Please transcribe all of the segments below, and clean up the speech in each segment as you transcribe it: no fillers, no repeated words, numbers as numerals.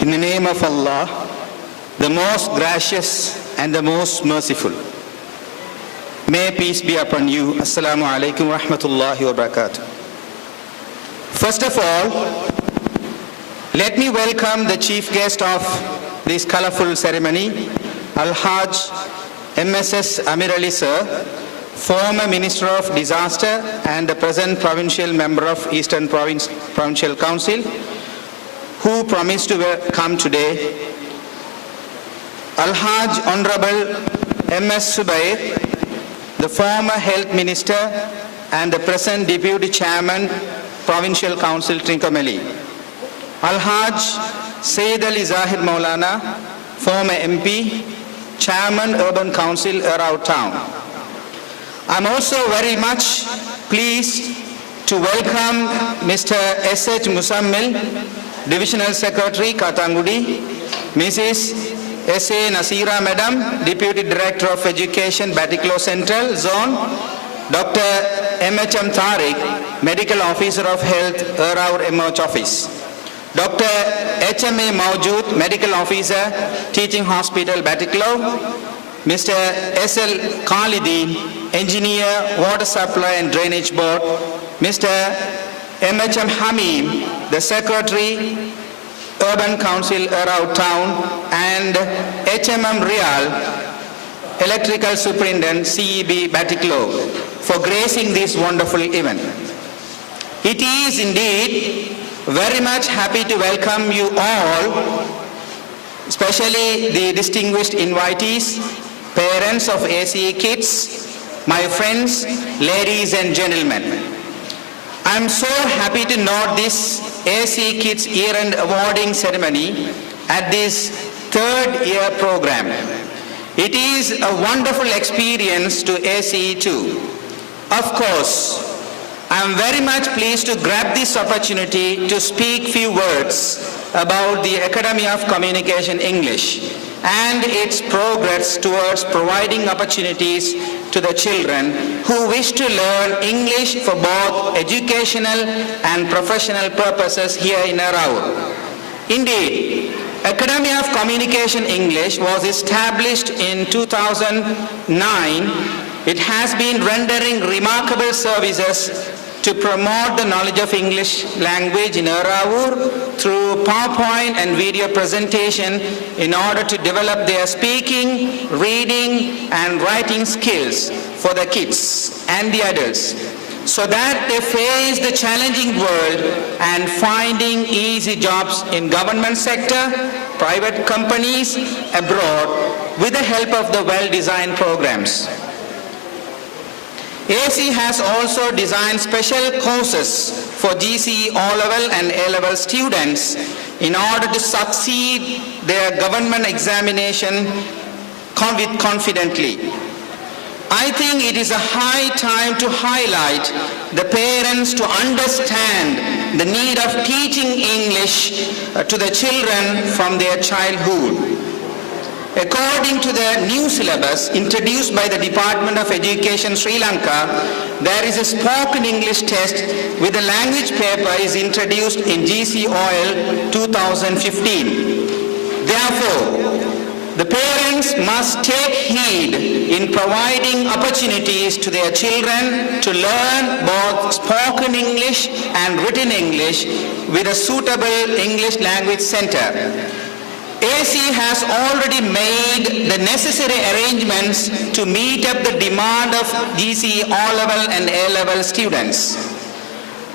In the name of Allah, the most gracious and the most merciful. May peace be upon you. Assalamu alaikum wa rahmatullahi wa barakatuh. First of all, let me welcome the chief guest of this colorful ceremony, Al-Hajj MSS Amir Ali Sir, former Minister of Disaster and the present Provincial Member of Eastern Provincial Council, who promised to come today. Al-Hajj Honorable M.S. Subair, the former Health Minister and the present Deputy Chairman, Provincial Council, Trincomalee. Al-Hajj Sayyid Ali Zahid Maulana, former MP, Chairman, Urban Council, Erau Town. I'm also very much pleased to welcome Mr. S.H. Musammil, Divisional Secretary, Katangudi, Mrs. S.A. Nasira Madam, Deputy Director of Education, Batiklo Central Zone, Dr. M.H.M. Tariq, Medical Officer of Health, Eraur MH Office, Dr. H.M.A. Mawjood, Medical Officer, Teaching Hospital, Batiklo, Mr. S.L. Khalidi, Engineer, Water Supply and Drainage Board, Mr. M.H.M. Hamim, the Secretary, Urban Council, Erau Town, and H.M.M. Rial, Electrical Superintendent, CEB, Batiklo, for gracing this wonderful event. It is indeed very much happy to welcome you all, especially the distinguished invitees, parents of ACE kids, my friends, ladies and gentlemen. I'm so happy to note this ACE Kids Year-End Awarding Ceremony at this third-year program. It is a wonderful experience to ACE too. Of course, I'm very much pleased to grab this opportunity to speak few words about the Academy of Communication English and its progress towards providing opportunities to the children who wish to learn English for both educational and professional purposes here in Eraur. Indeed, Academy of Communication English was established in 2009. It has been rendering remarkable services to promote the knowledge of English language in Eraur through PowerPoint and video presentation in order to develop their speaking, reading, and writing skills for the kids and the adults, so that they face the challenging world and finding easy jobs in government sector, private companies, abroad, with the help of the well-designed programs. ACE has also designed special courses for GCE O-level and A-level students in order to succeed their government examination confidently. I think it is a high time to highlight the parents to understand the need of teaching English to the children from their childhood. According to the new syllabus introduced by the Department of Education Sri Lanka, there is a spoken English test with the language paper is introduced in GCOL 2015. Therefore, the parents must take heed in providing opportunities to their children to learn both spoken English and written English with a suitable English language center. ACE has already made the necessary arrangements to meet up the demand of GCE O-level and A-level students.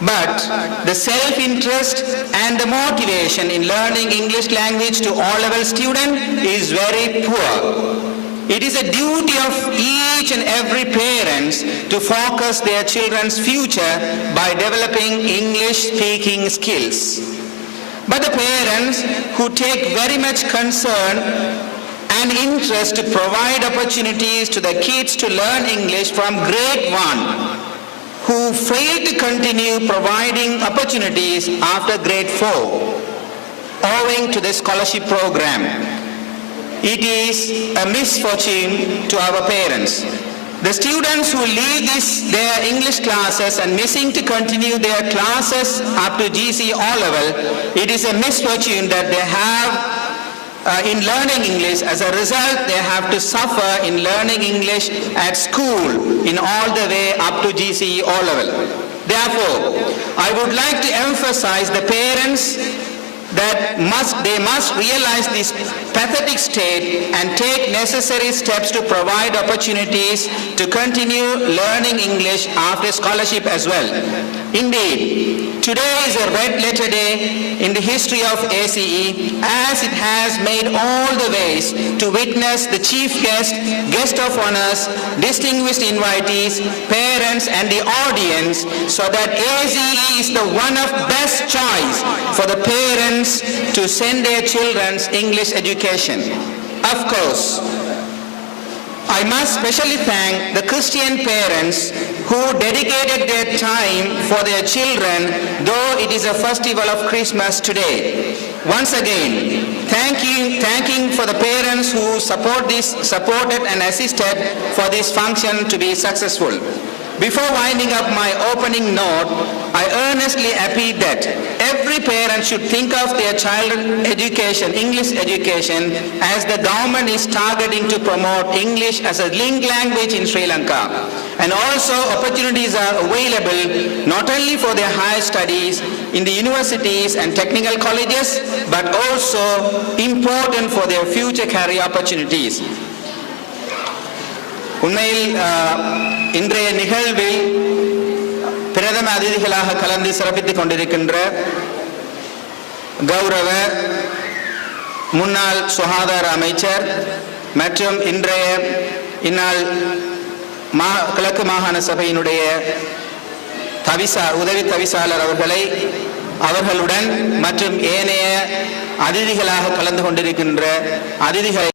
But the self-interest and the motivation in learning English language to O-level students is very poor. It is a duty of each and every parent to focus their children's future by developing English speaking skills. But the parents who take very much concern and interest to provide opportunities to the kids to learn English from grade 1, who fail to continue providing opportunities after grade 4, owing to the scholarship program. It is a misfortune to our parents. The students who leave their English classes and missing to continue their classes up to GC O-level, it is a misfortune that they have in learning English. As a result, they have to suffer in learning English at school in all the way up to GCE O-level. Therefore, I would like to emphasize the parents that they must realize this pathetic state and take necessary steps to provide opportunities to continue learning English after scholarship as well. Indeed, today is a red letter day in the history of ACE, as it has made all the ways to witness the chief guest of honors, distinguished invitees, parents and the audience, so that ACE is the one of best choice for the parents to send their children's English education. Of course, I must specially thank the Christian parents who dedicated their time for their children, though it is a festival of Christmas today. Once again, thanking for the parents who supported and assisted for this function to be successful. Before winding up my opening note, I earnestly appeal that every parent should think of their child education, English education, as the government is targeting to promote English as a linked language in Sri Lanka. And also opportunities are available not only for their higher studies in the universities and technical colleges, but also important for their future career opportunities. உண்மையில் இன்றைய நிகழ்வில் பிரதம அதிதிகளாக கலந்து சிறப்பித்துக் கொண்டிருக்கின்ற கௌரவ முன்னாள் சுகாதார அமைச்சர் மற்றும் இன்றைய இந்நாள் கிழக்கு மாகாண சபையினுடைய உதவி தவிசாளர் அவர்களுடன் மற்றும் ஏனைய அதிதிகளாக கலந்து கொண்டிருக்கின்ற அதிதிகளை